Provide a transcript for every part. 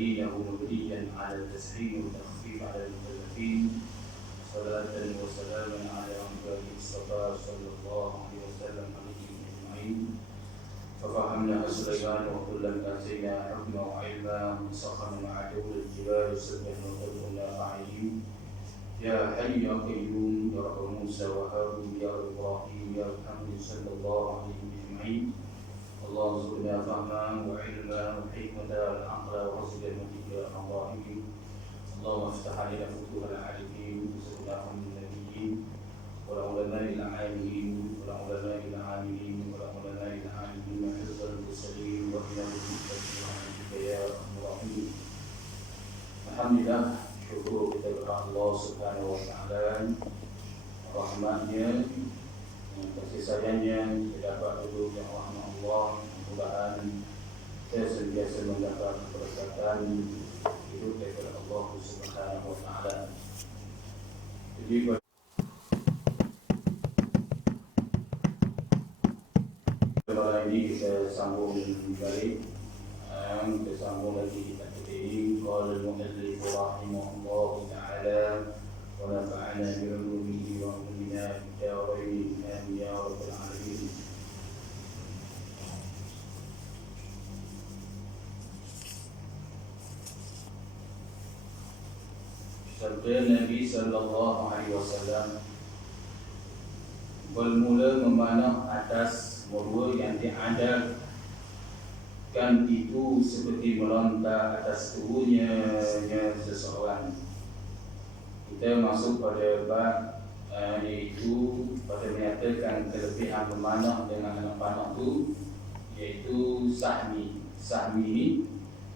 دينه مبنيا على التسليم والتخفيف على المكلفين صلاة وسلاما على عباده المصطفى صلى الله عليه وسلم عليهم أجمعين. ففهمنا سليمان وكلا آتينا حكما وعلما وسخرنا مع دول الجبال سبحا وقدرنا أعين. يا حي يا قيوم يا رب موسى وهارون يا رب إبراهيم يا رب محمد صلى الله عليه أجمعين. اللهم ارزقنا فهما وعلما وحكمة والعقل وحسن المدين يا ارحم الراحمين. اللهم افتح علينا فتوح العارفين وارزقنا فهم النبيين والعلماء العاملين والعلماء العاملين والعلماء العاملين وحفظ المرسلين وإمام المتقين يا ارحم الراحمين. Alhamdulillah, syukur kita kepada Allah Subhanahu wa taala, rahmatnya, kasih sayangnya kita dapat duduk yang rahmat Allah. Mudah-mudahan saya sentiasa mendapat keberkatan hidup daripada Allah Subhanahu wa taala. Jadi pada ini kita sambung balik, kita sambung lagi kita ini. Qala al-muallif rahimahullah taala wa nafa'ana bi 'ulumihi wa 'ulumina fid darain amin ya rabbal alamin. Sabda Nabi sallallahu alaihi wasallam, bermula memanah atas murwa yang diadalkan itu seperti melontar atas tubuhnya seseorang. Kita masuk pada bab iaitu pada menyatakan kelebihan memanah dengan anak panah itu, iaitu sahmi. Sahmi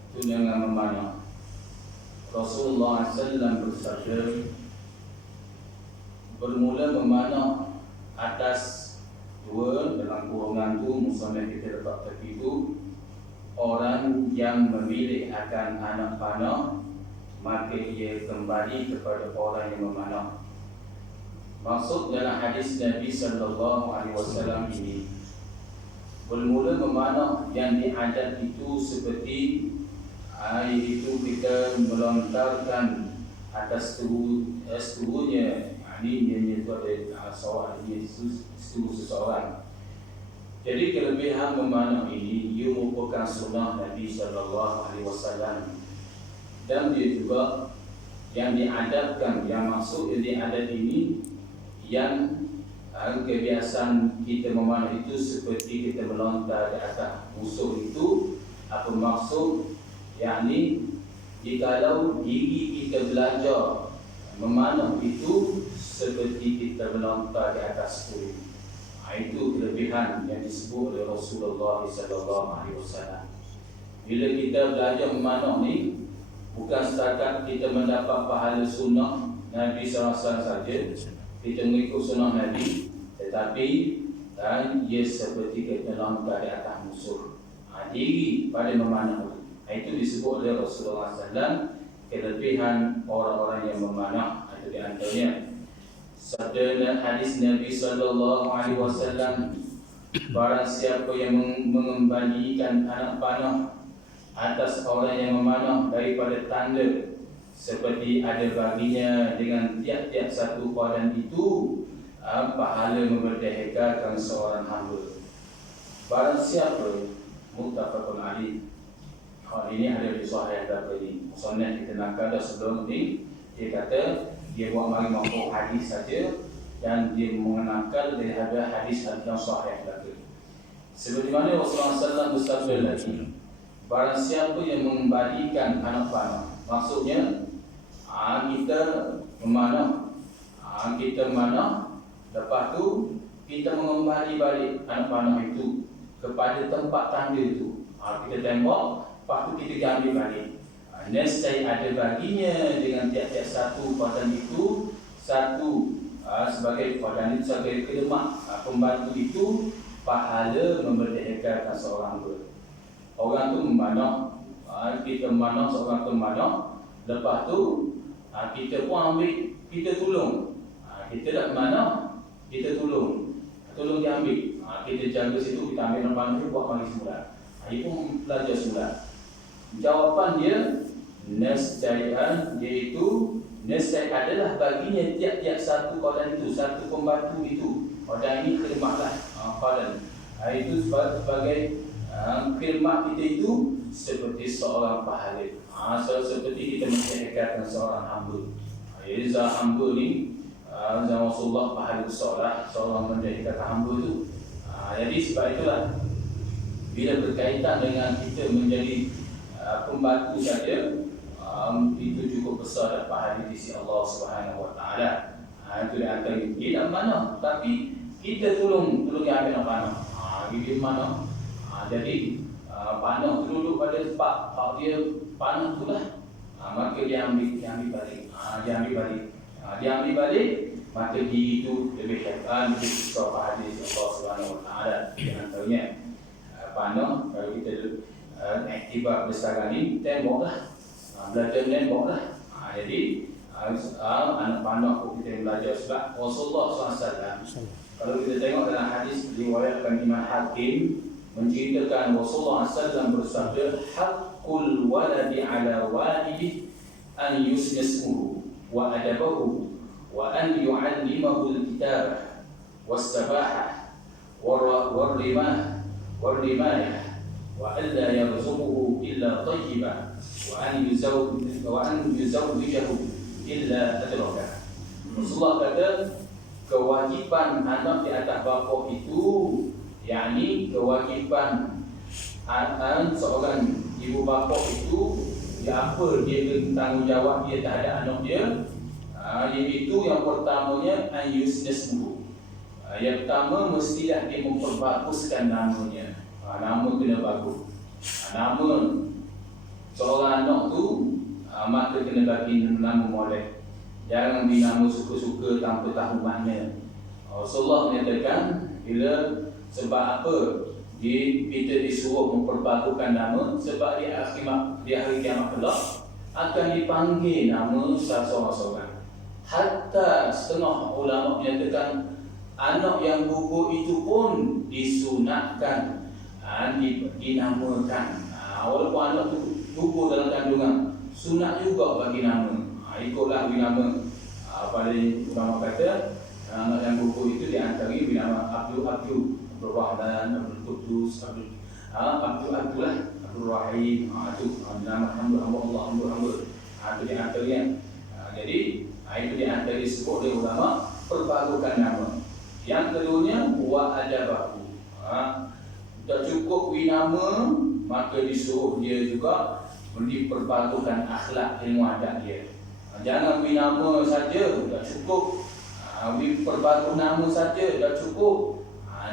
itu dengan memanah. Rasulullah SAW bersabda, bermula memanah atas dua, dalam kurungan itu musnad kita letak tepi itu, orang yang memilih akan anak panah, maka ia kembali kepada orang yang memanah. Maksud dalam hadis Nabi sallallahu alaihi wasallam ini, bermula memanah yang diadat itu seperti itu kita melontarkan atas tubuhnya, ini itu ada seorang, ini tubuh seseorang. Jadi kelebihan memanah ini ia merupakan sunnah Nabi sallallahu alaihi wasallam, dan dia juga yang diadabkan, yang maksud yang diadab ini yang kebiasaan kita memanah itu seperti kita melontar di atas musuh itu. Apa maksud? Yakni jikalau diri kita belajar memanah itu seperti kita melontar di atas kuil. Itu kelebihan yang disebut oleh Rasulullah SAW. Bila kita belajar memanah ni, bukan setakat kita mendapat pahala sunnah Nabi SAW saja, kita mengikut sunnah Nabi, tetapi ia seperti kita melontar di atas musuh. Diri pada memanah itu disebut oleh Rasulullah SAW kelebihan orang-orang yang memanah. Itu di antaranya sabda hadis Nabi sallallahu alaihi wasallam, barang siapa yang mengembalikan anak panah atas orang yang memanah daripada tanda seperti ada baginya dengan tiap-tiap satu padan itu pahala memerdekakan seorang hamba. Barang siapa, muttafaqun alaih. Hal ini ada di Sahih Al-Bukhari. Musannad kita nakal sebelum ni, dia kata dia buat mari mampu hadis saja dan dia mengenalkan daripada hadis yang sahih lagi. Seperti mana Rasulullah SAW bersabda lagi, barang siapa yang mengembalikan anak panah, maksudnya kita memanah, lepas tu kita mengembali balik anak panah itu kepada tempat tanda itu. Kita tembak, lepas tu kita ambil balik. Nescaya ada baginya dengan tiap-tiap satu padan itu, satu sebagai padan itu sebagai kedemak pembantu itu, pahala memerdekakan seorang hamba. Orang tu memanah, kita memanah, seorang tu memanah, lepas tu kita pun ambil, kita tolong. Kita tak memanah, kita tolong dia ambil. Kita jaga situ, kita ambil panah dia buat pagi semula. Dia pun belajar semula. Jawapan dia, Nescaya iaitu nescaya adalah baginya tiap-tiap satu qalan itu, satu pembantu itu. Qalan ini khidmatlah qalan. Itu sebagai khidmat kita itu seperti seorang pahala. Seperti kita mensyariatkan seorang hamba. Jadi hamba ni zaman Rasulullah pahala seorang menjadikan hamba itu. Jadi sebab itulah bila berkaitan dengan kita menjadi pembantu saja, itu cukup besar dan pahala di sisi Allah Subhanahu Wa Taala. Itu dia antara dia mana, tapi kita tolong dia ambil panah. Dia mana? Jadi panah tu duduk pada tempat dia panah tu lah. Maka dia ambil balik. Dia ambil balik, maka dia itu lebih hebat, lebih besar pahala di sisi Allah Subhanahu Wa Taala. Di antaranya panah, kalau kita aktibar besar ni, temboklah. Belajar temboklah. Jadi anak panah kita belajar sebab Rasulullah SAW. Kalau kita tengok dalam hadis riwayatkan Imam Hakim menceritakan Rasulullah SAW bersabda, haqqul waladi ala walidih an yusna ismuhu wa adabahu wa an yu'allimahu al-kitabah was-sabahah war-rimah war-rimayah wa alla yarzuquhu illa tayyibah wa an yuzawwijahu illa adraka. Rasulullah kata kewajiban anak di atas bapa itu, yakni kewajipan seorang ibu bapa itu, apa dia bertanggungjawab dia terhadap anak dia, iaitu yang pertamanya ayusnasmu. Yang pertama mestilah dia memperbaguskan namanya. Nama kena bagus. Nama seorang anak tu maka kena bagi nama molek. Jangan beri nama suka-suka tanpa tahu makna. Rasulullah menyatakan bila sebab apa kita disuruh memperbagukan nama, sebab di hari kiamat kelak akan dipanggil nama seorang-seorang. Hatta setengah ulama menyatakan anak yang gugur itu pun disunatkan, dinamakan. Walaupun anak itu gugur dalam kandungan, sunat juga bagi nama. Ikutlah beri nama. Pada ulama kata anak yang gugur itu diantari beri nama Abdul Rahman, Abdul Qudus, Abdul Rahim. Itu nama hamba Allah. Itu diantaranya. Jadi itu diantara disebut oleh ulama perbarukan nama. Yang keduanya wa adabahu. Tak cukup beri nama, maka disuruh dia juga diperbarukan akhlak ilmu adab dia. Jangan beri nama saja, tak cukup. Beri perbaru nama saja, tak cukup.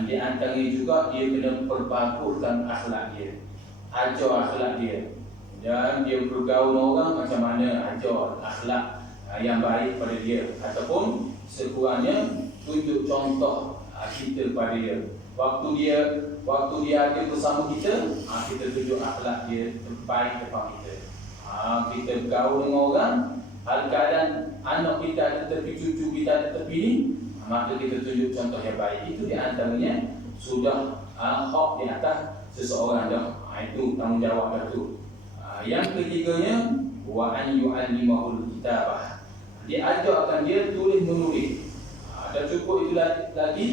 Di antaranya juga dia kena perbarukan akhlak dia. Ajar akhlak dia. Dan dia bergaul orang macam mana, ajar akhlak yang baik pada dia. Ataupun sekurangnya tunjuk contoh kita pada dia. Waktu dia ada bersama kita, kita tunjuk akhlak dia terbaik depan kita. Kita bergaul dengan orang, hal keadaan anak kita ada tepi, cucu kita ada tepi ni, maka kita tunjuk contoh yang baik. Itu di antaranya sudah hak di atas seseorang dah. Itu tanggungjawab dah tu. Yang ketiganya wa an yu'allimahul kitabah. Dia ajarkan dia tulis menulis. Dah cukup itu lagi.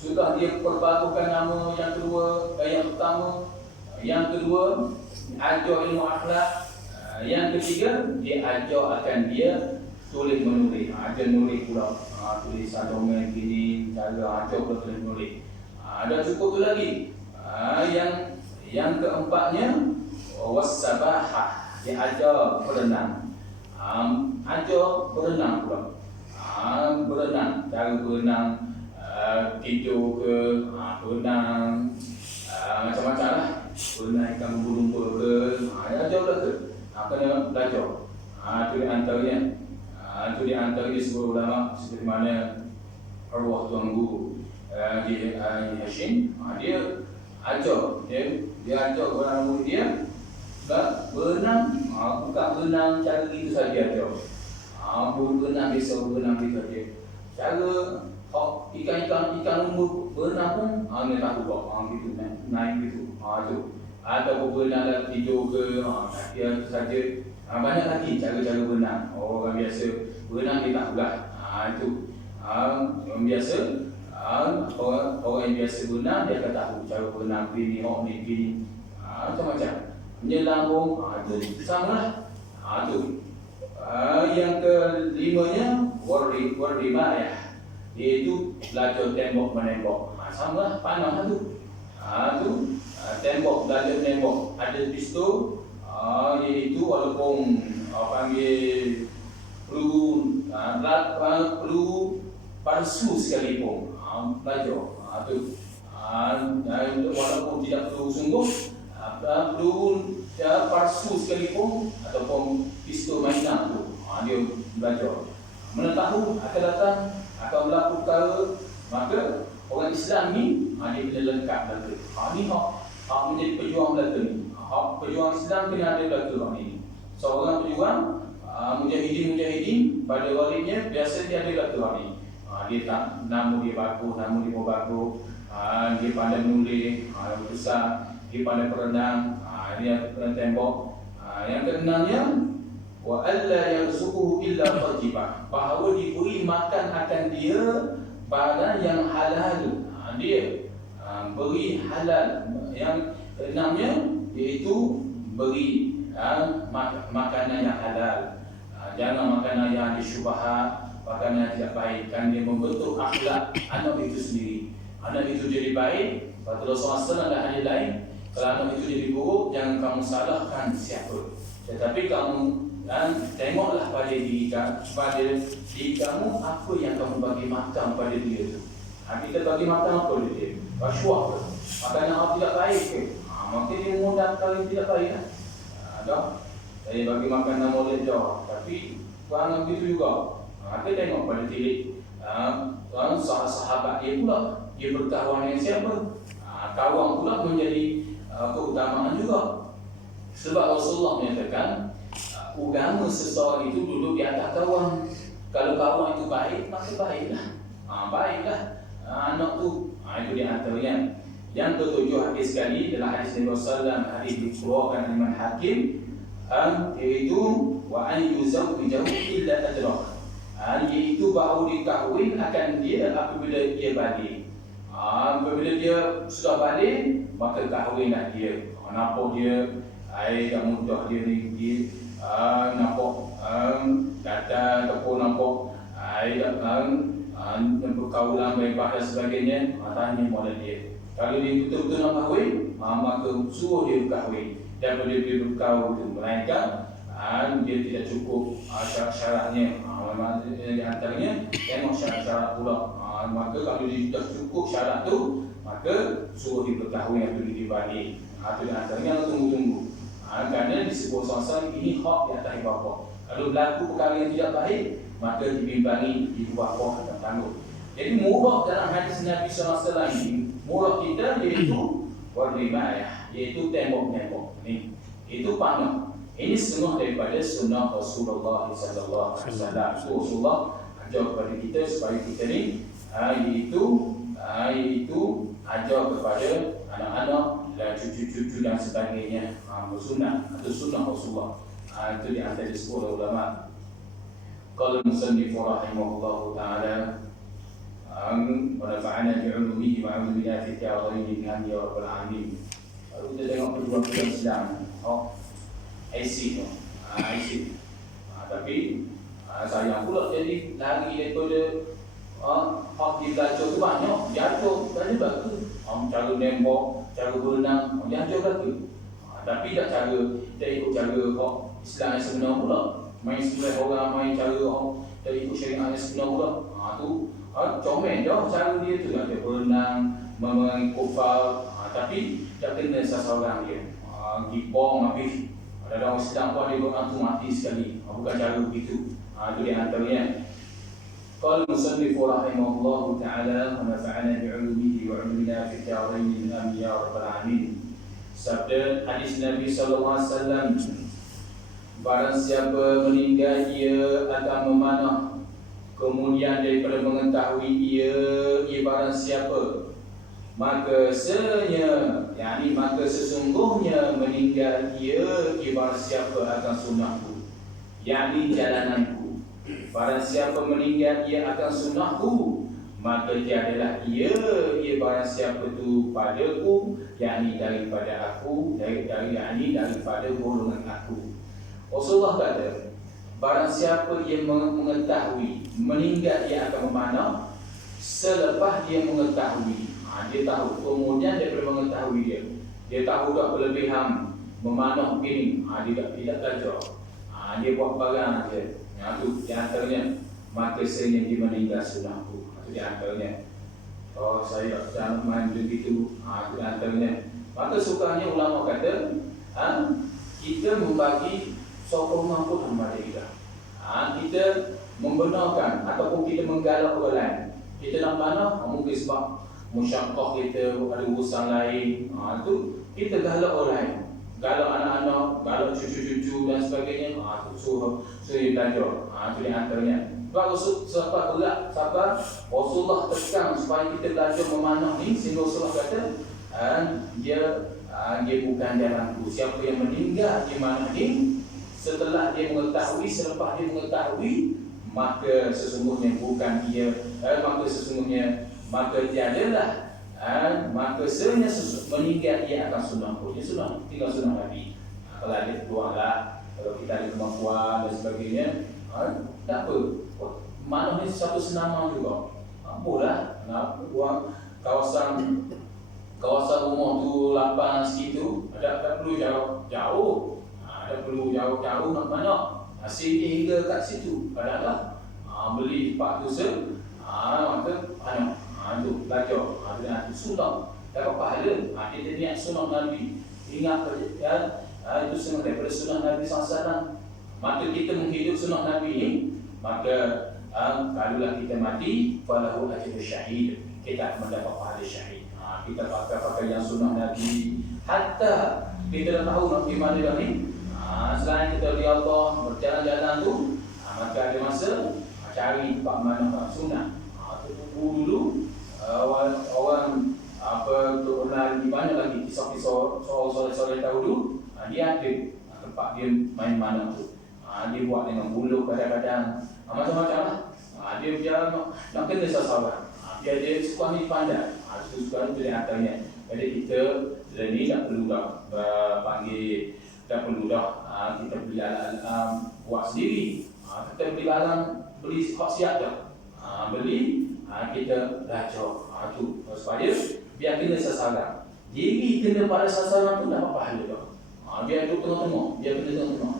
Sudah dia perbarukan nama yang kedua, yang pertama. Yang kedua, ajar ilmu akhlak. Yang ketiga, dia ajar akan dia tulis menulis. Ajar nulis pula. Tulisan dongeng gini, cara ajar pula tulis menulis. Dah cukup tu lagi. Yang keempatnya was-sabahah. Dia ajar berenang. Ajar berenang pula. Berenang, cara berenang, tidur ke, berenang, macam-macam lah. Berenang ikan lumba ke, ajar pula ke. Kena belajar. Itu di antaranya. Itu di antaranya sebuah ulama seperti mana arwah Tuan Guru di Hashim. Dia ajar. Dia ajar orang murid dia berenang. Bukan berenang cara gitu saja ajar. Berenang biasa, berenang biasa saja. Cara ikan lumba berenang pun dia tahu buat gitu, naik gitu. Itu Ataupun berenang dalam tidur ke, dia saja. Banyak lagi cara-cara berenang. Orang biasa berenang dia tak pegang. Itu orang biasa, orang yang biasa berenang dia akan tahu cara berenang begini, begini, macam-macam. Menyelam pun, itu sama lah. Itu. Yang kelimanya warrimayah, iaitu belajar tembok menembok. Sama lah, panah tu. Tembok, belajar tembok. Ada pistol, iaitu walaupun panggil peluru palsu sekalipun, belajar. Tu. Walaupun tidak perlu sungguh, peluru palsu sekalipun ataupun pistol mainan tu, dia belajar. Mana tahu akan datang, akan berlaku perkara, maka orang Islam ni dia kena lengkap belaka. Ni hak menjadi pejuang belaka ni. Hak pejuang Islam kena ada belaka ni. Seorang pejuang mujahidin pada walidnya biasa dia ada belaka ni. Dia tak nama dia bagus, nama dia bagus. Dia pandai menulis, besar, dia pandai berenang, dia pernah tembok. Yang keenamnya, wa alla yarzuquhu illa thayyibah, bahawa diberi makan akan dia barang yang halal. Dia beri halal. Yang keenamnya iaitu beri makanan yang halal. Jangan makanan yang ada syubhat, makanan yang tidak baik, kan dia membentuk akhlak anak itu sendiri. Anak itu jadi baik, kata Rasulullah SAW dan hadis lain, kalau anak itu jadi buruk, jangan kamu salahkan siapa, tetapi kamu tengoklah pada diri kamu, apa yang kamu bagi makan pada dia tu. Kita bagi makan apa dia? Rasuah ke? Makanan yang tidak baik ke? Maka dia mudah kali tidak baik kan? Saya bagi makanan molek jauh, tapi kurang begitu juga. Kita tengok pada diri sahabat dia pula, dia berkawan dengan siapa? Kawan pula menjadi keutamaan juga. Sebab Rasulullah menyatakan agama seseorang itu duduk di atas kawan. Kalau kawan itu baik, maka baiklah. Baiklah anak tu. Itu di antaranya. Yang ketujuh hadis sekali dalam hadis Nabi SAW, hadis dikeluarkan Imam Hakim, iaitu wa an yuzawwijahu illa adrah, iaitu bahawa dikahwin akan dia apabila dia balik. Apabila dia sudah balik, maka kahwinlah dia. Nampak dia tak mudah dia ni, nampak kata ataupun nampak perkaulan baik-baik dan sebagainya, tanya modal dia. Kalau dia betul-betul nak kahwin, maka suruh dia berkahwin. Dan bila dia berkahwin itu, melainkan dia tidak cukup syarat-syaratnya. Di antaranya tengok syarat-syarat pula. Maka kalau dia sudah cukup syarat tu, maka suruh dia berkahwin atau dia balik. Itu di antaranya tunggu-tunggu. Kerana disebut SAW ini hak di atas bapa. Kalau berlaku perkara yang tidak baik, maka dibimbangi ibu bapa akan tanggung. Jadi murah dalam hadis Nabi SAW ini, murah kita iaitu warrimayah, iaitu tembok-tembok ni. Itu panah. Ini semua daripada sunnah Rasulullah SAW. Rasulullah ajar kepada kita supaya kita ni iaitu ajar kepada anak-anak dan cucu-cucu dan sebagainya bersunnah atau sunnah Rasulullah. Itu di antara disebut oleh ulama. Qala al-musannif rahimahullahu ta'ala wa nafa'ana bi'ulumihi wa 'ulumina fi ta'awuni bihamdi ya rabbal alamin. Kalau kita tengok perjuangan Islam, IC tu. Tapi sayang pula jadi lari daripada hak di belajar tu banyak, jatuh banyak bagus. Cara nembok, cara berenang, jatuh bagus. Tapi tak ikut cara hak Islam yang sebenar pula. Main sebelah orang, main cara tak ikut syariat yang sebenar pula. Tu comel je cara dia tu, dia berenang, memerangi kufar, tapi tak kena sasaran dia. Gipong habis. Ada orang Islam pun dia berenang tu mati sekali. Bukan cara begitu. Itu di antaranya. Qala al-musannif rahimahullahu ta'ala wa nafa'ana bi'ulumihi wa 'ulumina fi ad-darain amin ya rabbal alamin. Sabda hadis Nabi sallallahu alaihi wasallam, barang siapa meninggal ia akan memanah, kemudian daripada mengetahui ia barang siapa maka maka sesungguhnya meninggal ia barang siapa akan sunnahku, yakni jalananku. Barang siapa meninggal ia akan sunnahku, maka tiadalah ia barang siapa tu padaku, yakni daripada aku, daripada golongan aku. Rasulullah kata, barang siapa yang mengetahui meninggal ia akan memanah selepas dia mengetahui, dia tahu, kemudian daripada mengetahui dia tahu tak berlebihan memanah begini, dia tidak belajar, dia buat barang saja. Itu di antaranya, maka saya dia meninggal sunnahku. Itu di antaranya. Saya jangan main begitu. Itu di antaranya. Maka sukanya ulama kata, kita membagi sokong pun kepada kita. Kita membenarkan ataupun kita menggalak orang lain. Kita nak mana? Mungkin sebab musyaqqah kita ada urusan lain. Itu kita galak orang lain. Galak anak-anak, galak cucu-cucu dan sebagainya. Itu suruh belajar. Itu di antaranya. Sebab berat, sabar Rasulullah tekan supaya kita belajar memanah ni, sehingga Rasulullah kata, dia bukan jalanku. Siapa yang meninggal di mana ni, setelah dia mengetahui, selepas dia mengetahui, maka sesungguhnya bukan dia, maka tiadalah, maka sebenarnya meninggal dia akan sunnahku. Dia sunnah, tinggal sunnah Nabi. Kalau ada keluarlah, kalau kita ada kemampuan dan sebagainya, tak apa. Mana ni satu senaman juga. Bolehlah, buang kawasan rumah tu lapang situ, tak perlu jauh. Tak perlu jauh nak mana. Sini hingga kat situ. Kadang-kadang beli tempat tu maka tu belajar. Itu sunnah. Dapat pahala. Kita niat sunnah Nabi. Ingat itu semua daripada sunnah Nabi SAW. Maka kita menghidup sunnah Nabi ni, maka kalaulah kita mati, falahu ajrul syahid, kita akan mendapat pahala syahid. Kita pakai yang sunnah Nabi, hatta kita dah tahu nak pergi mana dah ni. Selain kita lihat Allah berjalan-jalan tu, maka ada masa cari tempat mana sunnah. Tunggu dulu orang kenal di mana lagi kisah-kisah soleh-soleh dahulu, dia ada tempat dia main mana tu. Dia buat dengan buluh kadang-kadang, macam-macam lah. Dia nak kena sasaran. Dia suka ni pandai. Itu suka tu dia antaranya. Jadi kita ni tak perlu dah panggil, tak perlu dah kita beli alat buat sendiri. Kita beli barang, beli siap dah. Beli, kita belajar. Tu supaya biar kena sasaran. Jadi kena pada sasaran tu dapat pahala dah. Biar duduk tengah-tengah, biar kena tengah-tengah.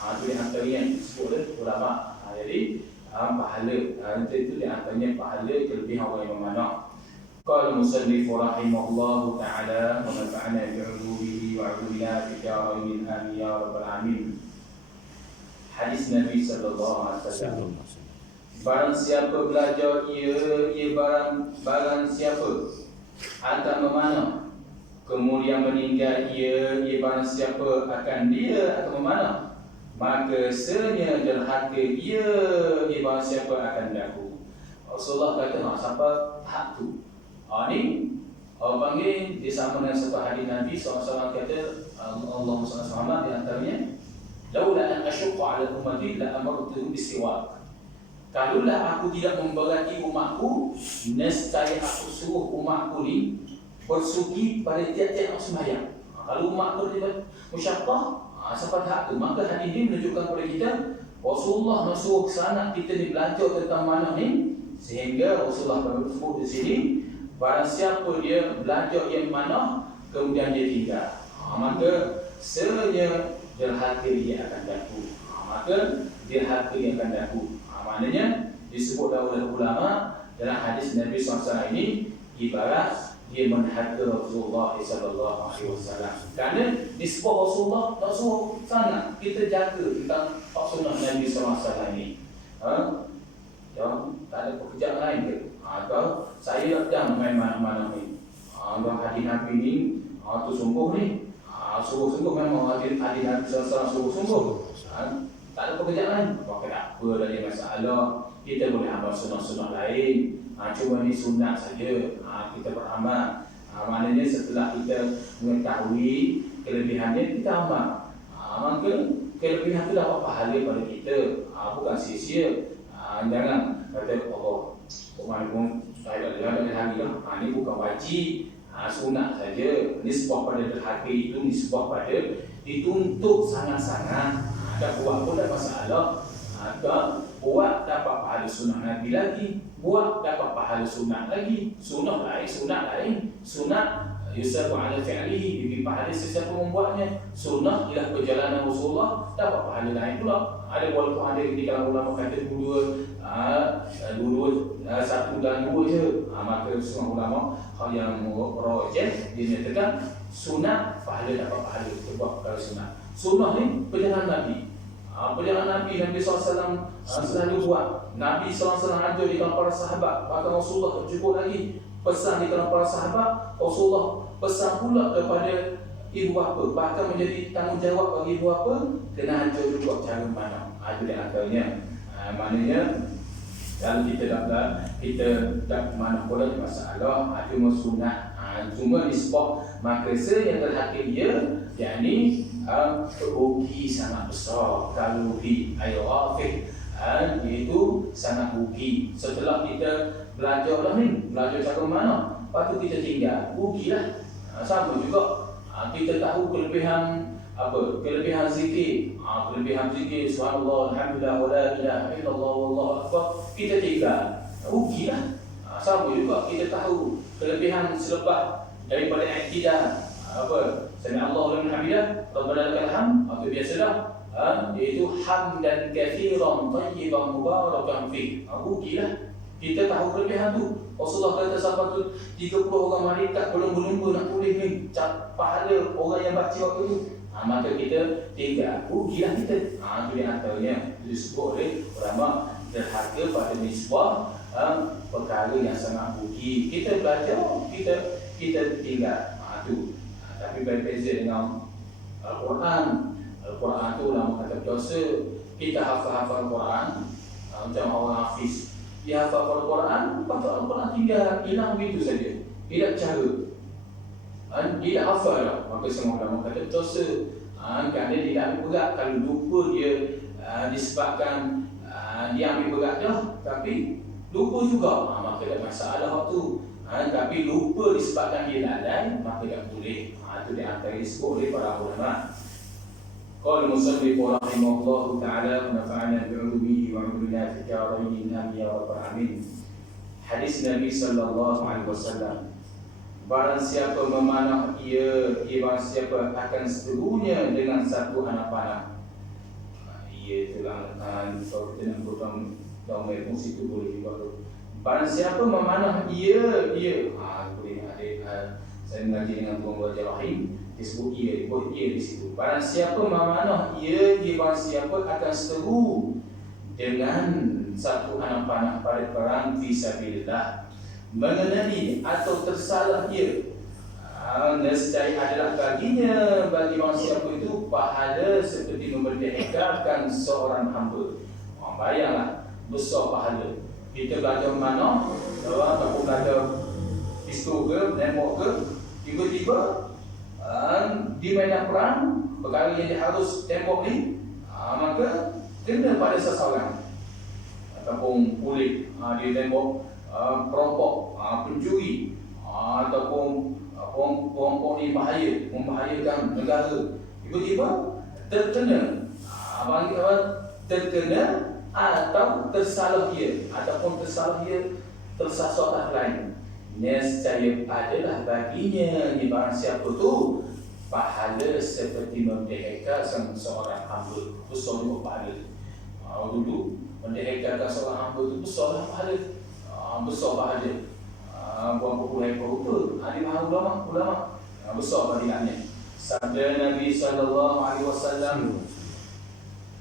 Itu di antaranya yang disebut oleh ulama. Jadi pahala, itu di antaranya pahala kelebihan orang yang memanah. Qala musannif rahimahullah ta'ala wa nafa'ana bi'ulumihi wa 'ulumina fi darain amin ya rabbal alamin. Hadis Nabi sallallahu alaihi wasallam. Barang siapa belajar ia barang siapa akan memanah, kemudian meninggal ia barang siapa akan memanah, maka senyap derhaka ia barang siapa akan berlaku. Rasulullah kata, siapa hak tu? Ni panggil dia sama dengan sebuah hadis Nabi SAW kata, Allahumma salli alaihi wasallam di antaranya, laula an asyqa ala ummati la amartuhum bisiwak. Kalaulah aku tidak memberati umatku, nescaya aku suruh umatku ni bersuci pada tiap-tiap sembahyang. Kalau umatku dia musyaqqah, sampai hak tu, maka hadis ini menunjukkan kepada kita Rasulullah mensuruh sana kita ni belajar tentang mana ni, sehingga Rasulullah sebut di sini, barang siapa dia belajar yang mana kemudian dia tinggal, maka senyap derhaka dia akan berlaku. Maka derhaka dia akan berlaku. Maknanya disebut oleh ulama dalam hadis Nabi SAW ini ibarat dia menhadap Rasulullah SAW. Kerana disebut Rasulullah tak suruh sangat kita jaga tentang sunnah Nabi SAW ini. Tak ada pekerjaan lain ke? Atau saya tak main mana-mana ni. Hadis Nabi ni tu sungguh ni. Sungguh-sungguh memang hadis Nabi SAW sungguh-sungguh. Tak ada pekerjaan lain. Apa dari masalah, kita boleh amal sunnah-sunnah lain. Cuma ni sunnah saja. Kita beramal. Maknanya setelah kita mengetahui kelebihannya, kita amal. Maka kelebihan itu dapat pahala pada kita, bukan sia-sia. Jangan kata Allah, mana pun saya ada hari dah. Ini bukan wajib, sunat saja. Nisbah pada derhaka itu nisbah pada dituntut sangat-sangat. Tak buat pun tak masalah. Buat dapat pahala sunat Nabi lagi, buat dapat pahala sunat lagi. Sunat lain, sunat lain. Sunat yusabu ala fi'lihi, bagi pahala sesiapa membuatnya. Sunnah ialah perjalanan Rasulullah, dapat pahala lain pula. Ada walaupun ada di kalangan ulama kata satu dan dua je, maka semua ulama yang rajih dia nyatakan sunat pahala dapat pahala kita buat perkara sunat. Sunnah ni perjalanan Nabi. Perjalanan Nabi SAW selalu buat. Nabi SAW ajar di kalangan para sahabat, bahkan Rasulullah cukup lagi pesan di kalangan para sahabat. Rasulullah pesan pula kepada ibu bapa, bahkan menjadi tanggungjawab bagi ibu bapa, kena ajar juga cara mana. Itu di antaranya. Maknanya kalau kita tak mana pula masalah, itu sunat. Cuma nisbah makasa yang terhakik dia, yakni rugi sangat besar. Kalau rugi ayat itu sangat rugi. Setelah kita belajar dah ni, belajar cara mana, lepas tu kita tinggal, rugilah. Sama juga kita tahu kelebihan kelebihan zikir, kelebihan zikir subhanallah alhamdulillah wala ilaha illallah wallahu akbar, kita tinggal, rugilah. Sama juga kita tahu kelebihan selepas daripada i'tidal, sami Allahu liman hamidah rabbana lakal hamd, itu biasalah, iaitu hamdan katsiran tayyiban mubarakan fi. Rugilah. Kita tahu kelebihan tu. Rasulullah kata sampai tu 30 orang malaikat berlumba-lumba nak tulis ni pahala orang yang baca waktu tu. Maka kita tinggal, rugilah kita. Itu di antaranya disebut oleh ulama derhaka pada nisbah perkara yang sangat rugi. Kita belajar, kita tinggal. Itu. Tapi berbeza dengan Al-Quran. Al-Quran tu ulama kata dosa. Kita hafal Al-Quran, macam orang hafiz, dia hafal Al-Quran, lepas tu Al-Quran tinggal hilang begitu saja, tidak cara. Dia tak hafal lah, maka semua ulama kata dosa. Kerana dia tak ambil berat. Kalau lupa dia disebabkan dia ambil berat dah, tapi lupa juga, maka tak masalah waktu. Tapi lupa disebabkan dia lalai, maka tak boleh. Itu di antara disebut oleh para ulama. Qala musannif rahimahullah ta'ala wa nafa'ana bi'ulumihi wa 'ulumina fi darain amin ya rabbal alamin. Hadis Nabi sallallahu alaihi wasallam, barang siapa memanah ia barang siapa akan seterusnya dengan satu anak panah. Ia telah kalau kita nak potong daun merah situ boleh juga. Barang siapa memanah ia boleh ada saya mengaji dengan Tuan Wajah Rahim, disebut ia di situ. Barang siapa memanah ia barang siapa akan seteru dengan satu anak panah pada perang fisabilillah, mengenali atau tersalah ia, nescaya adalah baginya bagi orang siapa itu pahala seperti memerdekakan seorang hamba. Bayanglah besar pahala. Kita belajar mana, ataupun belajar pistol ke, menembak ke, tiba-tiba di medan perang, perkara yang dia harus tembak ni, maka kena pada seseorang ataupun polis, dia tembak perampok, pencuri, ataupun perampok ni membahayakan negara, tiba-tiba terkena atau tersalah dia, ataupun tersalah dia tersasar orang lain, nescaya adalah baginya ni barang siapa tu pahala seperti merdekakan seorang hamba. Besar juga pahala. Dulu merdekakan seorang hamba tu besarlah pahala. Besar pahala. Berapa puluh ekor rupa. Di mahal ulama besar padilannya. Sabda Nabi sallallahu alaihi wasallam,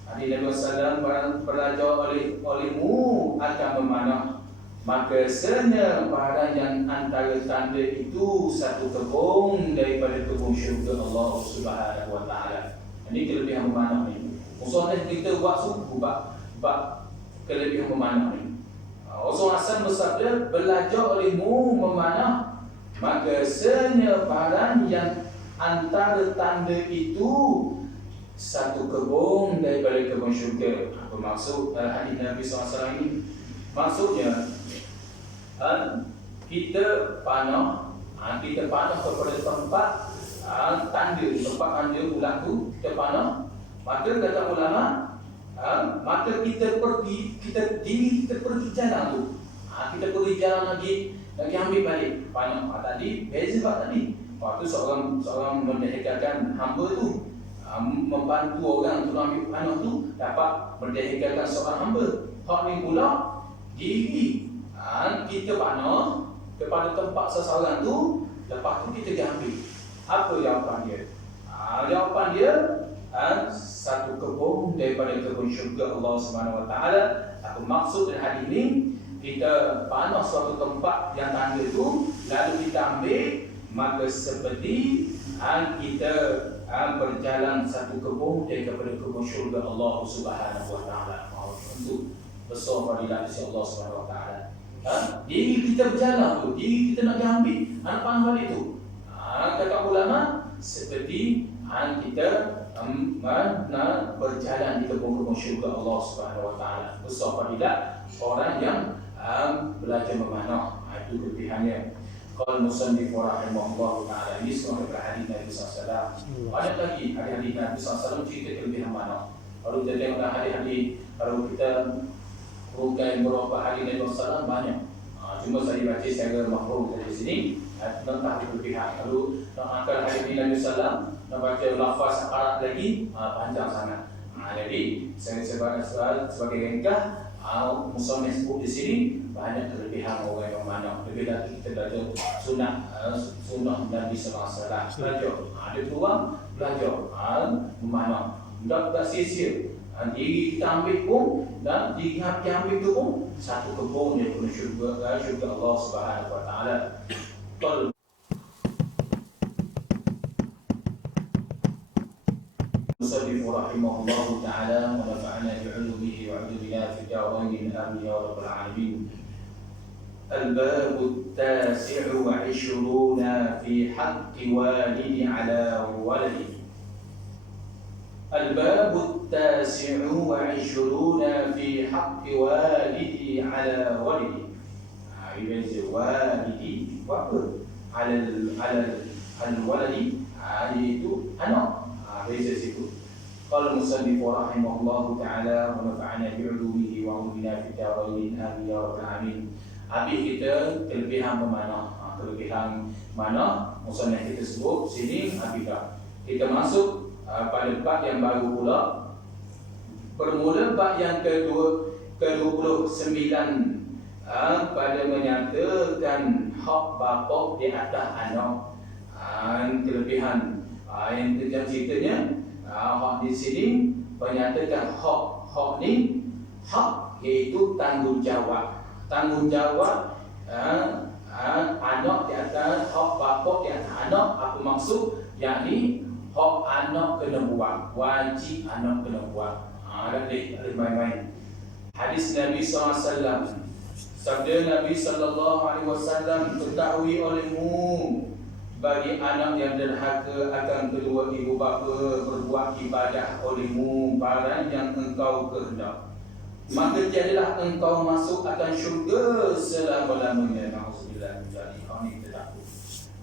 Nabi SAW belajar olehmu akan memanah, maka senya barang yang antara tanda itu satu kebun daripada kebun syurga Allah Subhanahu wa ta'ala. Ini kelebihan memanah ni. Maksudnya kita buat suku bab kelebihan memanah ni. Rasul Hasan bersabda, belajar olehmu memanah, maka senyebaran yang antara tanda itu satu kebun daripada kebun syurga. Apa maksud hadis Nabi SAW ini? Maksudnya kita panah kepada tempat tanda bulan tu kita panah, maka kata ulama maka kita pergi jalan tu, kita pergi jalan lagi ambil balik panah. Tadi beza tadi waktu seorang mendahikakan hamba tu, membantu orang untuk ambil panah tu dapat mendahikakan seorang hamba. Hak ni pula diri kita panah kepada tempat seseorang tu, lepas tu kita ambil. Apa jawapan dia? Jawapan dia satu kebun daripada kebun syurga Allah Subhanahu Wa Taala. Apa maksud dari hadis ini? Kita panah suatu tempat yang tanda tu, lalu kita ambil, maka seperti kita berjalan satu kebun daripada kebun syurga Allah Subhanahu Wa Taala. Untuk besar fadilah dari Allah Subhanahu Wa Taala. Diri kita berjalan tu, diri kita nak ambil anak panah balik tu. Kata ulama seperti kita nak berjalan di kebun-kebun syurga Allah Subhanahu Wa Taala. Besar fadilah orang yang belajar memanah. Itu kelebihannya. Qala musannif rahimahullah taala, ini semua daripada hadis Nabi SAW. Ada lagi hadis Nabi SAW cerita kelebihan manah. Kalau kita tengok hadis-hadis, kalau kita bukan beberapa hadis Nabi SAW banyak. Cuma saya baca secara makhluk dari sini tentang kelebihan. Lalu nak angkat hadis Nabi SAW, nak baca lafaz Arab lagi panjang sangat. Jadi saya sebagai ringkas, musannif sebut di sini banyak kelebihan orang yang mana. Lebih lagi kita belajar sunnah Nabi SAW. Belajar, ada peluang belajar memanah. Tak sia-sia. Diri kita ambil pun dan diri kita ambil tu pun satu kebun daripada syurga Allah Subhanahu Wa Taala. Musannif rahimahullah taala wa nafa'ana bi'ulumihi wa 'ulumina fi da'wain amin ya rabbal alamin. الباب التاسع وعشرون في حق والد على ولده. الباب التاسع وعشرون في حق والدي على ولدي. يبين والدي على الولد itu anak. Beza situ. Qala musannif rahimahullah taala wa nafa'ana bi'ulumihi wa 'ulumina fi da'wain amin ya rabbal alamin. Habis kita kelebihan memanah. Kelebihan manah musannif kita sebut sini habis dah. Kita masuk pada bab yang baru pula. Bermula bab yang ke-29 pada menyatakan hak bapa di atas anak. Kelebihan yang ceritanya hak di sini menyatakan hak ni hak iaitu tanggungjawab anak di atas hak bapa di atas anak. Apa maksud? Yakni hak anak kena buat, wajib anak kena buat. Ada main-main. Hadis Nabi SAW, sabda Nabi SAW, ketahui olehmu bagi anak yang derhaka akan kedua ibu bapa berbuat ibadah olehmu barang yang engkau kehendak, maka jadilah engkau masuk akan syurga selama-lamanya. Nauzubillah min dzalik. Ini kita takut.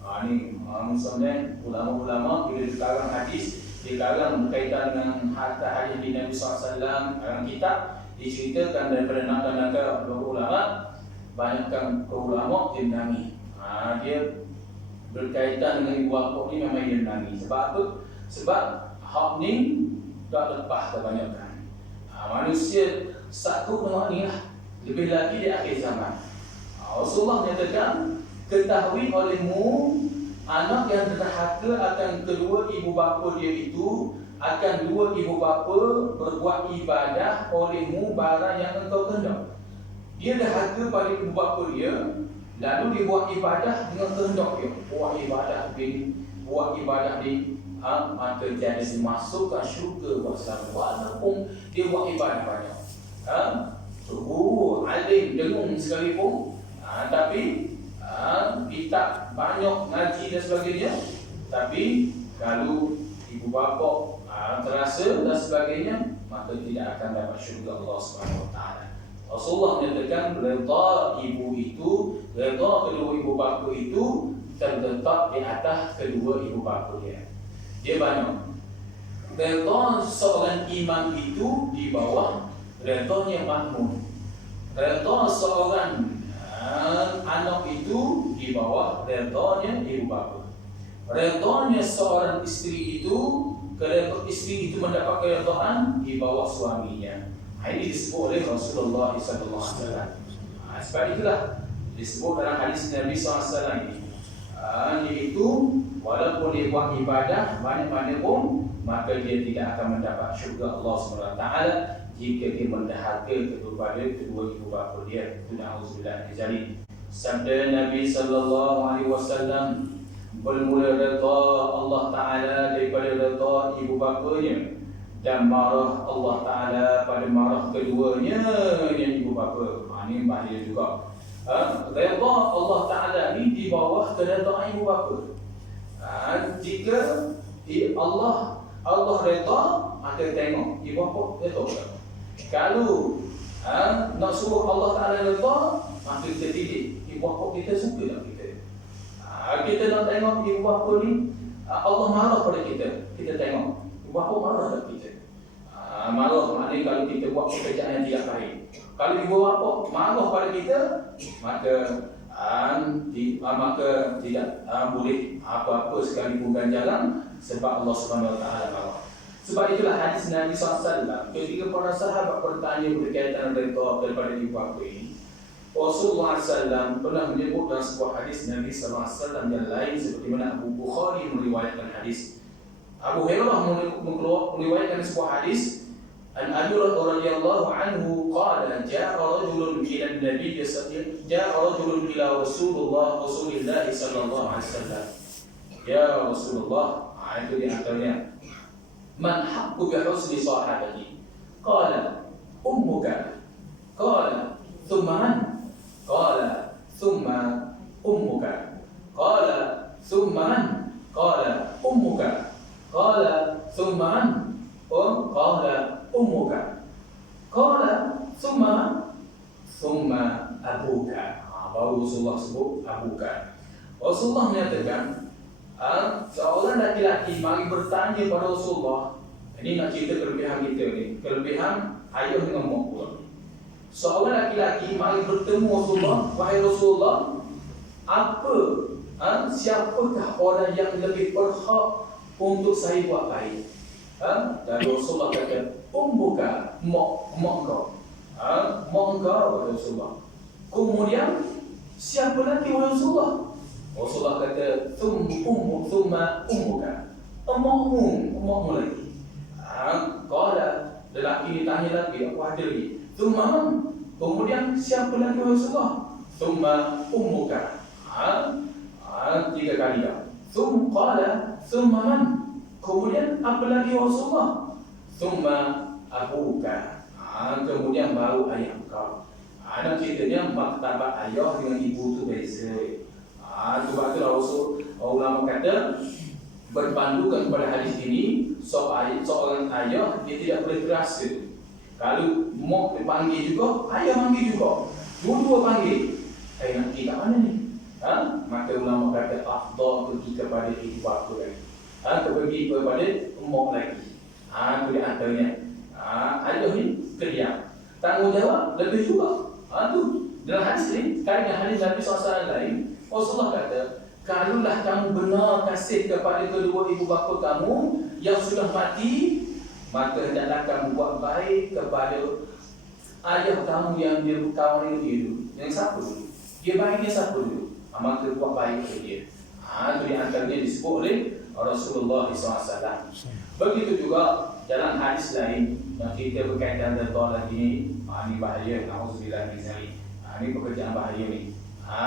Ini maksudnya ulama-ulama bila dikarang hadis, dikarang berkaitan dengan harta hadis di Nabi SAW, dalam kitab diceritakan daripada nakal-nakal ulama, banyakkan ulama dia menangis. Dia berkaitan dengan ibu bapa ni memang dia menangis. Sebab apa? Sebab hak ni tak lepas kebanyakan. Manusia satu tengok ni lah. Lebih lagi di akhir zaman. Rasulullah menyatakan, ketahui olehmu anak yang derhaka akan kedua ibu bapa dia itu, akan dua ibu bapa berbuat ibadah olehmu barang yang engkau kehendak. Dia derhaka pada ibu bapa dia, lalu dia buat ibadah dengan kehendak dia. Buat ibadah ni maka jadi dimasukkan syurga bersama. Walaupun dia buat ibadah banyak, subuh, alim, dengung sekalipun, tapi kita banyak ngaji dan sebagainya, tapi kalau ibu bapa terasa dan sebagainya, maka tidak akan dapat syurga Allah Subhanahu Wa Taala. Rasulullah menyatakan redha ibu itu, redha kedua ibu bapa itu terletak di atas kedua ibu bapa dia. Dia banyak. Redha seorang imam itu di bawah redhanya makmum. Redha seorang anak itu di bawah redhanya ibu bapa. Redhanya seorang istri itu, kalau istri itu mendapat keredaan di bawah suaminya. Ini disebut oleh Rasulullah SAW. Sebab itulah disebut dalam hadis Nabi SAW ini, iaitu walaupun dia buat ibadah banyak-banyak pun, maka dia tidak akan mendapat syurga Allah SWT jika dia mendahaka kepada kedua ibu bapa dia. Itu na'udzubillah min dzalik. Sabda Nabi SAW, bermula redha Allah Ta'ala daripada redha ibu bapanya, dan marah Allah Ta'ala pada marah keduanya yang ibu bapa. Ini bahaya juga. Redha Allah Ta'ala ni di bawah keredaan ibu bapa. Jika Allah redha, maka tengok ibu bapa redha tak? Kalau nak suruh Allah Ta'ala redha, maka kita didik ibu bapa kita suka tak kita? Kita nak tengok ibu bapa ni Allah marah pada kita, kita tengok ibu bapa marah tak kita? Marah maknanya kalau kita buat pekerjaan yang tidak baik. Kalau ibu bapa marah pada kita, maka tidak boleh apa-apa sekalipun ganjaran, sebab Allah Subhanahu Wa Taala marah. Sebab itulah hadis Nabi SAW, ketika para sahabat bertanya berkaitan dengan daripada ibu bapa ini, Rasulullah SAW pernah menyebut dalam sebuah hadis Nabi SAW yang lain, seperti mana Abu Bukhari meriwayatkan hadis. Abu Hurairah meriwayatkan sebuah hadis, An Abi radhiyallahu anhu qala jaa rajulun ila Rasulillah sallallahu alaihi wasallam. Ya Rasulullah, itu di antaranya, man haqqu bi husni sahabati? Qala ummuka. Qala thumma man? Qala thumma ummuka. Qala thumma man? Qala ummuka. Qala thumma man? Qala ummuka. Qala thumma man? Thumma abuka. Baru Rasulullah sebut abuka. Rasulullah menyatakan, seorang laki-laki mari bertanya pada Rasulullah. Ini nak cerita kelebihan kita ni, kelebihan ayah dengan mak pula. Seorang laki-laki mari bertemu Rasulullah, wahai Rasulullah, siapakah orang yang lebih berhak untuk saya buat baik? Dan Rasulullah kata, ummuka, mak kau. Mak kau, wahai Rasulullah. Kemudian siapa lagi, wahai Rasulullah? Rasulullah kata, thumma ummuka. Emakmu lagi. Qala, lelaki ni tanya lagi, aku ada lagi. Thumma man? Kemudian siapa lagi, wahai Rasulullah? Thumma ummuka. 3 kali dah. Qala, thumma man? Kemudian apa lagi, wahai Rasulullah? Thumma abuka. Kemudian baru ayah kau. Nak ceritanya martabat ayah dengan ibu tu beza. Sebab itulah ulama kata, berpandukan kepada hadis ini, seorang ayah dia tidak boleh terasa. Kalau mak panggil juga, ayah panggil juga, dua-dua panggil, nak pergi kat mana ni? Maka ulama kata afdal pergi kepada ibu bapa lagi, pergi kepada mak lagi. Itu di antaranya. Ayah ni kediam, tanggungjawab lebih juga. Tu dalam hadis ni, sekali dengan hadis Nabi SAW lain, Rasulullah kata, kalaulah kamu benar kasih kepada kedua ibu bapa kamu yang sudah mati, maka hendaklah kamu buat baik kepada ayah kamu yang dia kawan dia dulu. Yang siapa dulu? Dia baiknya siapa dulu? Maka buat baik kepada dia. Itu di antaranya disebut oleh Rasulullah SAW. Begitu juga dalam hadis lain yang kita berkaitan dengan lagi, ini bahaya. Na'udzubillah min dzalik. Ini pekerjaan bahaya ni.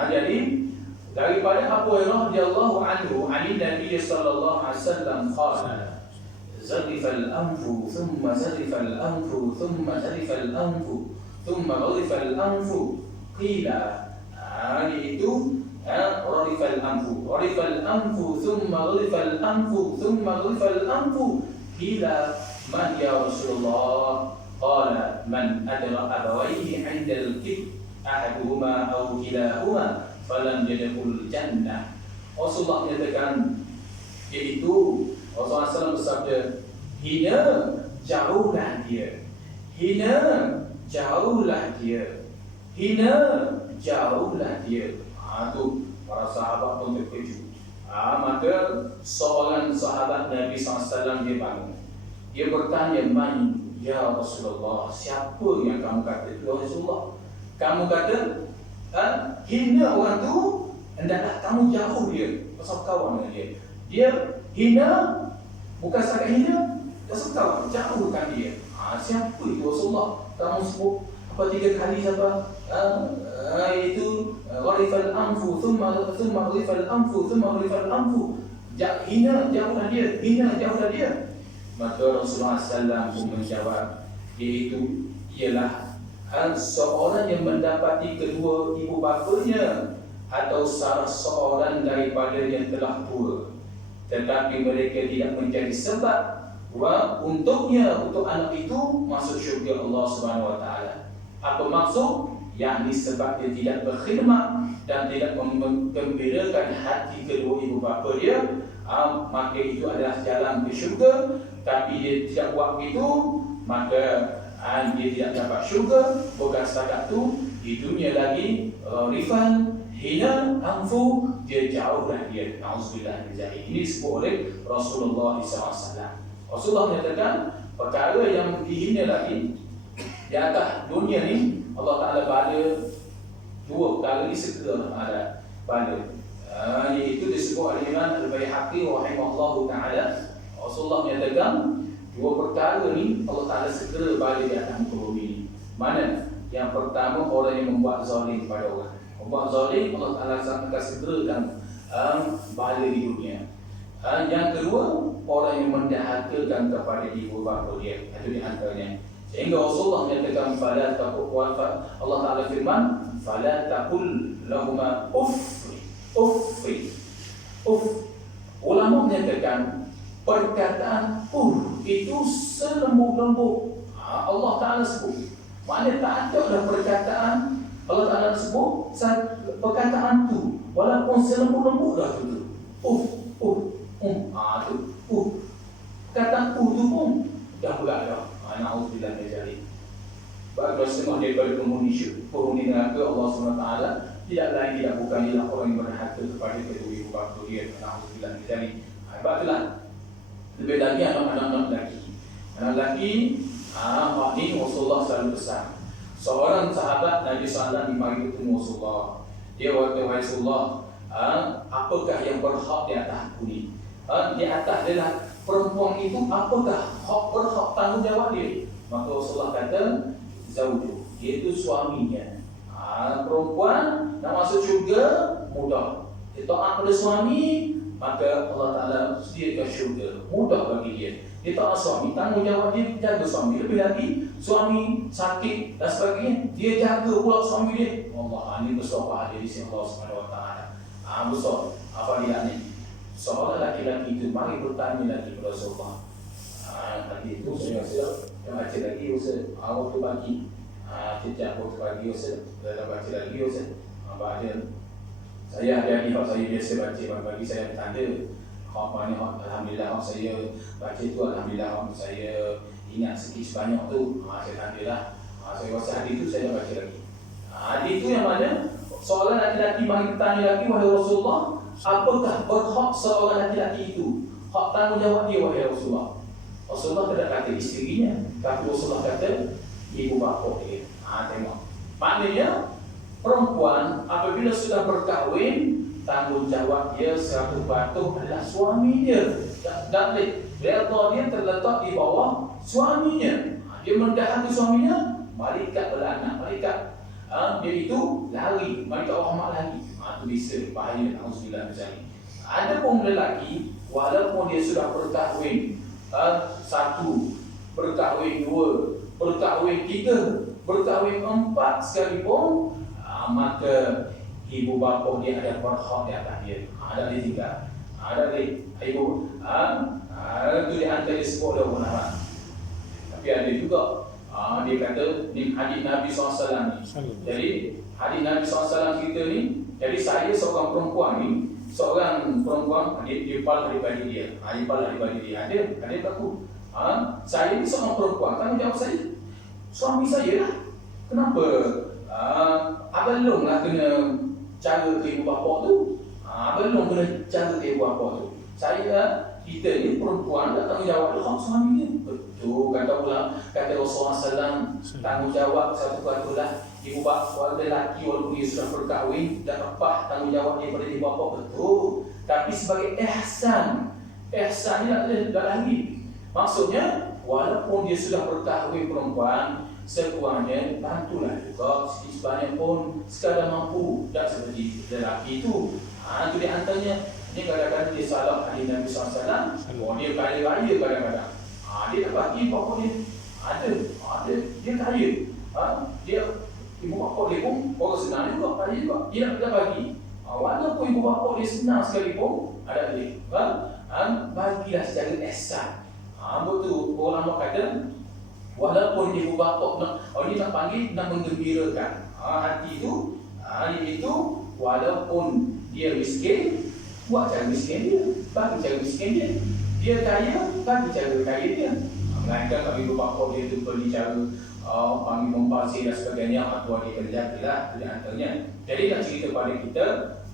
Jadi daripada Abu Hurairah radhiyallahu anhu, Ali Nabi sallallahu alaihi wasallam qala, zarifal anfu thumma zarifal anfu thumma zarifal anfu thumma zarifal anfu qila, yaitu Rarifal anfu thumma rarifal anfu qila man ya Rasulullah qala man adra abawaihi 'inda al-kib ahaduhuma aw kilahuma falam yadkhul jannah. Rasulullah menyatakan, iaitu Rasulullah SAW bersabda, hina jauhlah dia, hina jauhlah dia, hina jauhlah dia. Tu para sahabat pun terkejut. Maka seorang sahabat Nabi SAW dia bangun. Dia bertanya, man ya Rasulullah, siapa yang kamu kata itu ya Rasulullah? Kamu kata hina orang tu, hendaklah kamu jauh dia, pasal kawan dengan dia. Dia hina, bukan setakat hina, pasal kawan, jauhkan dia. Siapa itu Rasulullah? Kamu sebut apa 3 kali siapa? Itu gharifal anfu thumma gharifal anfu thumma gharifal anfu. Hina jauhlah dia, hina jauhlah dia. Maka Rasulullah SAW pun menjawab, iaitu ialah seorang yang mendapati kedua ibu bapanya atau salah seorang daripada yang telah tua, tetapi mereka tidak menjadi sebab untuknya, untuk anak itu masuk syurga Allah Subhanahu Wa Taala. Apa maksud? Yakni sebab dia tidak berkhidmat dan tidak menggembirakan hati kedua ibu bapa dia, maka itu adalah jalan ke syurga. Tapi dia tidak buat begitu, maka dia tidak dapat syurga. Bukan setakat itu, di dunia lagi rifan, hina, anfu, dia jauhlah dia. Na'udzubillah min dzalik. Ini disebut oleh Rasulullah SAW. Rasulullah menyatakan perkara yang dihina lagi di atas dunia ni, Allah Ta'ala bala 2 perkara ni segera ada bala. Iaitu disebut oleh Imam Al-Baihaqi rahimahullahu ta'ala. Rasulullah menyatakan 2 perkara ni Allah Ta'ala segera bala di atas muka bumi ni. Mana? Yang pertama, orang yang membuat zalim pada orang. Membuat zalim, Allah Ta'ala akan segerakan bala di dunia. Yang kedua, orang yang mendahakakan kepada ibu bapa dia. Itu di antaranya. Sehingga Rasulullah menyatakan, fala taqul, Allah Ta'ala firman, fala taqul lahuma uff. Ulama menyatakan perkataan itu selembut-lembut. Allah Ta'ala sebut. Maknanya tak ada dah perkataan Allah Ta'ala sebut perkataan tu, walaupun selembut-lembut dah tu. Perkataan tu pun dah berat dah. Na'udzubillah min dzalik. Bagi setengah daripada penghuni neraka Allah SWT tidak lain tidak bukan ialah orang yang berhaka kepada kedua ibu bapa dia. Na'udzubillah min dzalik. Sebab itulah lebih lagi anak-anak lelaki. Anak lelaki, hak ni Rasulullah selalu pesan. Seorang sahabat Nabi SAW dimari bertemu Rasulullah. Dia kata, wahai Rasulullah, apakah yang berhak di atas aku ni? Di atas adalah perempuan itu, apakah berhak tanggungjawab dia? Maka Rasulullah kata, zawju, iaitu suaminya. Perempuan nak masuk syurga mudah. Dia taat pada suami, maka Allah Ta'ala sediakan syurga, mudah bagi dia. Dia taat suami, tanggungjawab dia jaga suami. Lebih lagi, suami sakit dan sebagainya, dia jaga pula suami dia. Allah, ini besar pahala di sisi Allah Subhanahu Wa Taala. Besar apa dia ni? Seorang laki-laki itu mari bertanya lagi kepada Rasulullah. Tadi itu saya baca lagi Ustaz, waktu pagi. Setiap waktu pagi Ustaz, saya baca lagi Ustaz. Saya ada hak saya biasa baca pagi saya bertanda. Hak mana alhamdulillah hak saya baca tu alhamdulillah hak saya ingat sikit sebanyak tu. Saya tandalah. Saya rasa hari itu saya baca lagi. Hari itu yang mana seorang laki-laki mari bertanya lagi, wahai Rasulullah, apakah berhak seorang laki-laki itu? Hak tanggungjawab dia, wahai Rasulullah. Rasulullah tidak kata isterinya, tapi Rasulullah kata ibu bapa dia. Tengok. Maknanya perempuan apabila sudah berkahwin, tanggungjawab dia 100% adalah suami dia. Dan redha dia terletak di bawah suaminya. Dia mendahului suaminya, malaikat beranak, malaikat dia itu lari, malaikat rahmat lari. Itu bisa bahaya, na'udzubillah min dzalik. Ada pun lelaki, walaupun dia sudah berkahwin 1, berkahwin 2, berkahwin 3, berkahwin 4 sekalipun, maka ibu bapa dia ada berhak di atas dia. Ada dia tinggal. Ada dia ibu itu di antara disebut oleh ulama. Tapi ada juga dia kata ni hadis Nabi SAW ni. Jadi hadis Nabi SAW kita ni, jadi saya seorang perempuan ni, seorang perempuan dia pal daripada dia. Dia pal daripada dia. Ada takut. Saya ni seorang perempuan, tanggungjawab saya. Suami saya lah. Kenapa? Abang Long lah kena cara ke ibu bapa tu. Abang Long kena cara ke ibu bapa tu. Kita ni perempuan dah tanggungjawab hak suami ni. Betul kata Rasulullah SAW, tanggungjawab satu katalah ibu bapa lelaki walaupun dia sudah berkahwin dan lepas tanggungjawab dia pada ibu bapa, betul. Tapi sebagai ihsan ni tak lagi. Maksudnya walaupun dia sudah berkahwin perempuan, sekurangnya bantulah juga sebanyak pun sekadar mampu, tak seperti lelaki itu. Itu di antaranya. Ini kadang-kadang dia salah hadis Nabi SAW. Dia kaya-raya kadang-kadang. Dia tak bagi bapa dia. Ada. Dia kaya. Dia ibu bapa dia pun orang senang juga, kaya juga. Dia tak bagi. Walaupun ibu bapa dia senang sekalipun, ada dia. Bagilah secara ihsan. Betul. Orang kata walaupun ibu bapa dia nak panggil, nak menggembirakan hati itu, iaitu walaupun dia miskin, buat cara miskin dia, bagi cara miskin dia. Dia kaya, bagi cara kaya dia. Melainkan kalau ibu bapa dia tu beri cara panggil membasir dan sebagainya, atau dia kerja lah di antaranya. Jadi nak cerita pada kita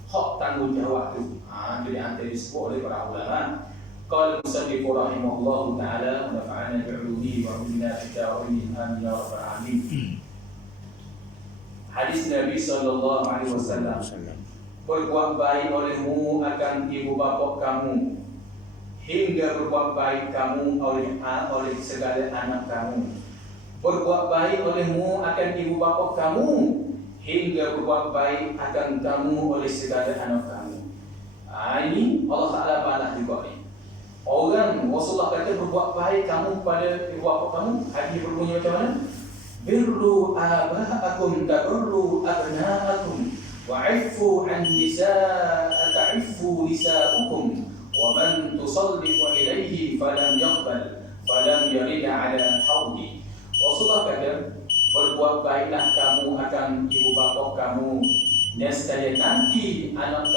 hak tanggungjawab tu. Jadi antara disebut oleh para ulama. Qala musannif rahimahullahu taala wa nafa'ana bi'ulumihi wa bina bi'ulumihi amin ya rabbal alamin. Hadis Nabi sallallahu alaihi wasallam. Berbuat baik olehmu akan ibu bapa kamu, hingga berbuat baik kamu oleh segala anak kamu. Berbuat baik olehmu akan ibu bapa kamu, hingga berbuat baik akan kamu oleh segala anak kamu. Ini Allah Ta'ala balas juga ni. Orang Rasulullah kata berbuat baik kamu pada ibu bapa kamu. Hadis berbunyi macam mana? Birru aba'akum taburru abna'akum wa'iffu an ta'iffu nisa'ukum wa man tusallifu ilaihi falam yaqbal falam yarida ala hawdi. Rasulullah kata berbuat baiklah kamu akan ibu bapa kamu, nescaya nanti anak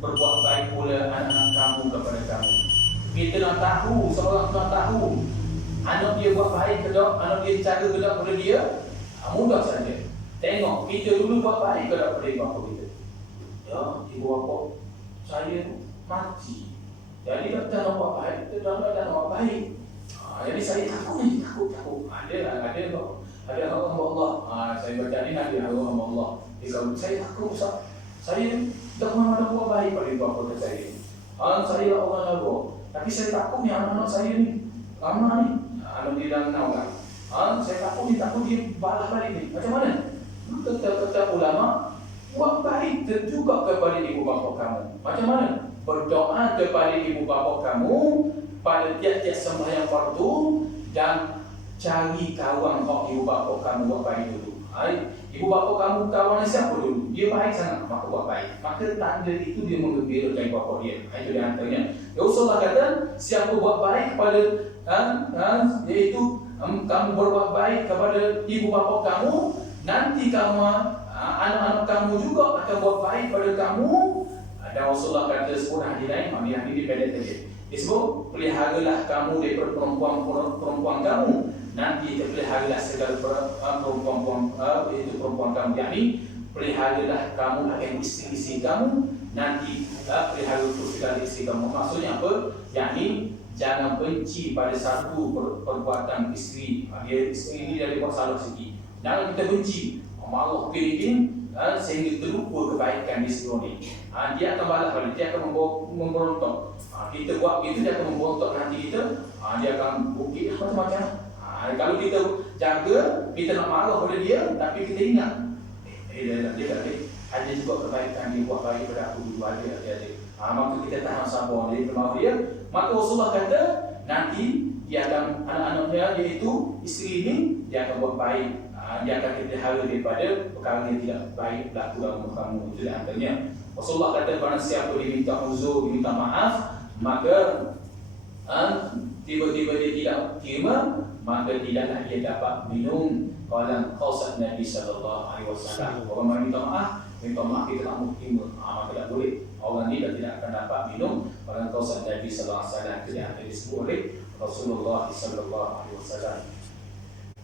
berbuat baik pula anak kamu kepada kamu. Kita nak tahu, seorang nak tahu anak dia buat baik ke tak, anak dia cara ke tak pada dia, mudah saja. Tengok kita dulu buat baik ke tak pada ibu bapa kita. Ya, ibu bapa saya mati. Jadi tak nak buat baik, kita tak nak buat baik. Jadi saya takut. Ada hamba Allah. Saya baca ni ada hamba Allah. Kalau saya takut, saya tak pernah buat baik pada ibu bapa saya. Saya orang lalu. Tapi saya takut ni anak-anak saya ni, ramah ni, anak dia dah kenal kan. Saya takut dia balas balik ni. Macam mana? Kata ulama, buat baik juga kepada ibu bapa kamu. Macam mana? Berdoa kepada ibu bapa kamu pada tiap-tiap sembahyang fardu dan cari kawan hak ibu bapa kamu buat baik dulu. Ibu bapa kamu kawan siapa dulu? Dia baik sangat, maka buat baik. Maka tanda itu dia menggembirakan ibu bapa dia. Itu di antaranya. Rasulullah kata, siapa buat baik kepada iaitu kamu berbuat baik kepada ibu bapa kamu, nanti kamu anak-anak kamu juga akan buat baik pada kamu. Dan Rasulullah kata seorang hadis lain, hadis ini pendek saja. Disebut peliharalah kamu daripada perempuan kamu, nanti terpeliharalah segala perempuan kamu. Yakni peliharalah kamu akan isteri-isteri kamu, nanti pelihara untuk segala isteri kamu. Maksudnya apa? Yakni jangan benci pada satu perbuatan isteri. Dia isteri ini dari buat salah sikit. Jangan kita benci. Allah pilih sehingga terlupa kebaikan di seluruh ini. Dia akan balas balik, dia akan memberontak. Kita buat begitu, dia akan memberontak nanti kita. Dia akan bukit macam-macam. Kalau kita jaga, kita nak marah pada dia, tapi kita ingat dia ada juga kebaikan dia buat baik pada aku dulu, ada. Maka kita tahan sabar dia, termaaf dia. Maka Rasulullah kata nanti dia akan anak-anaknya, iaitu isteri ini, dia akan buat baik dia akan dipelihara daripada perkara yang tidak baik berlaku dalam rumah kamu. Itulah antaranya. Rasulullah kata barang siapa diminta uzur, diminta maaf, maka tiba-tiba dia tidak terima, maka tidaklah dia dapat minum dalam qausat Nabi sallallahu alaihi wasallam. Orang minta maaf kita tak mau terima, maka tak boleh. Orang ni tidak akan dapat minum dalam qausat Nabi sallallahu alaihi wasallam. Itu yang disebut oleh Rasulullah sallallahu alaihi wasallam.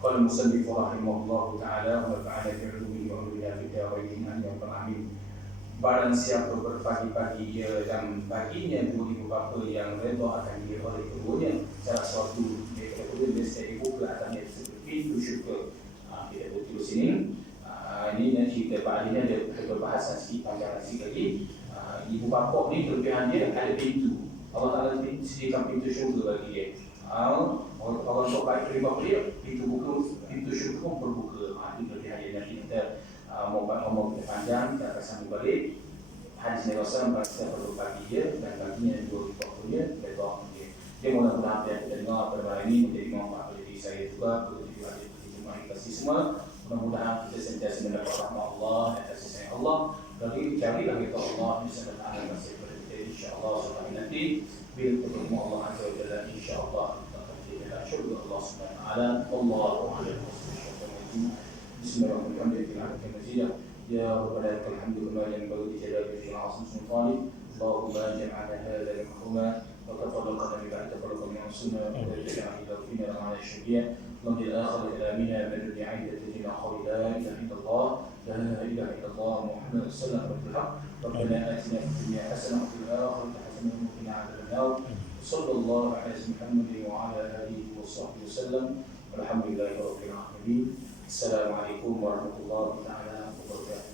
Qala musannif rahimahullah taala wa ta'ala fi 'ulumihi wa 'ulumihi fi darain an yaqra'in. Barang siapa berpagi-pagi dia dan paginya dua ibu bapa yang redha akan dia oleh keduanya, salah suatu mereka kedua dia setiap ibu kelatannya seperti syukur. Kita betul sini. Ini nanti kita bahagian ada perbahasan sikit panjang sikit lagi. Ibu bapa ni kelebihan dia ada pintu. Allah Taala sediakan pintu syurga bagi dia. Orang tua baik terima dia, pintu syurga pun terbuka. Itu kelebihan dia. Nanti kita mau kita panjang, kita akan sambung balik. Hadis Nabi SAW pada perlu bagi dia dan baginya dua waktunya berdoa dia. Dia mudah-mudahan apa yang kita dengar pada malam ini menjadi manfaat bagi diri saya juga, bagi ahli jemaah kasih semua. Mudah-mudahan kita sentiasa mendapat rahmat Allah dan kasih sayang Allah. Jadi carilah kita Allah bisa bertahan kasih kepada kita insya-Allah sampai nanti bila ketemu Allah Azza wa Jalla insya-Allah kita akan kita syurga Allah Subhanahu wa taala. Allahu a'lam. Bismillahirrahmanirrahim. يا ربنا لك الحمد كما ينبغي لجلالك في عظيم سلطانك. اللهم جمعنا هذا المحروما وتفرقنا ببعد تفرق من عصينا ولا تجعل الى فينا معنا الشقيا. اللهم الاخر كلامنا من بعيد تجينا قول لا اله الا الله لا اله الا الله محمد رسول الله بالحق. ربنا اتنا في الدنيا حسنه وفي الاخره حسنه وقنا عذاب النار. صلى الله على محمد وعلى اله وصحبه وسلم والحمد لله رب العالمين. السلام عليكم ورحمه الله تعالى وبركاته.